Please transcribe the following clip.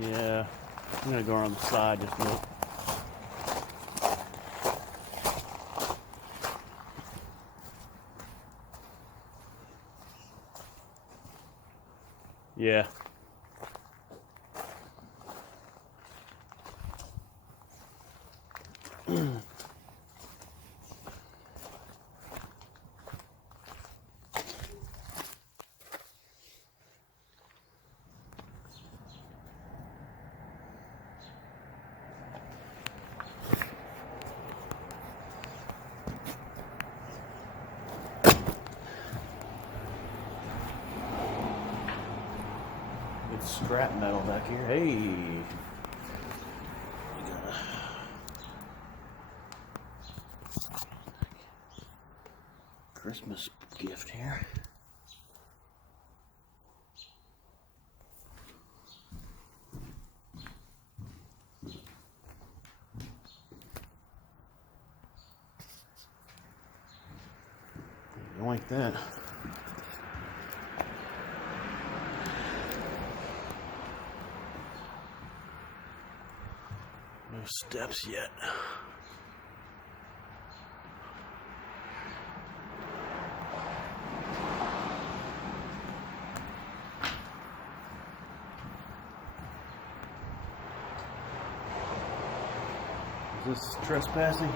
Yeah, I'm gonna go around the side just look. Yeah. It's scrap metal back here. Hey. We got a Christmas gift here. You like that? No steps yet. Is this trespassing?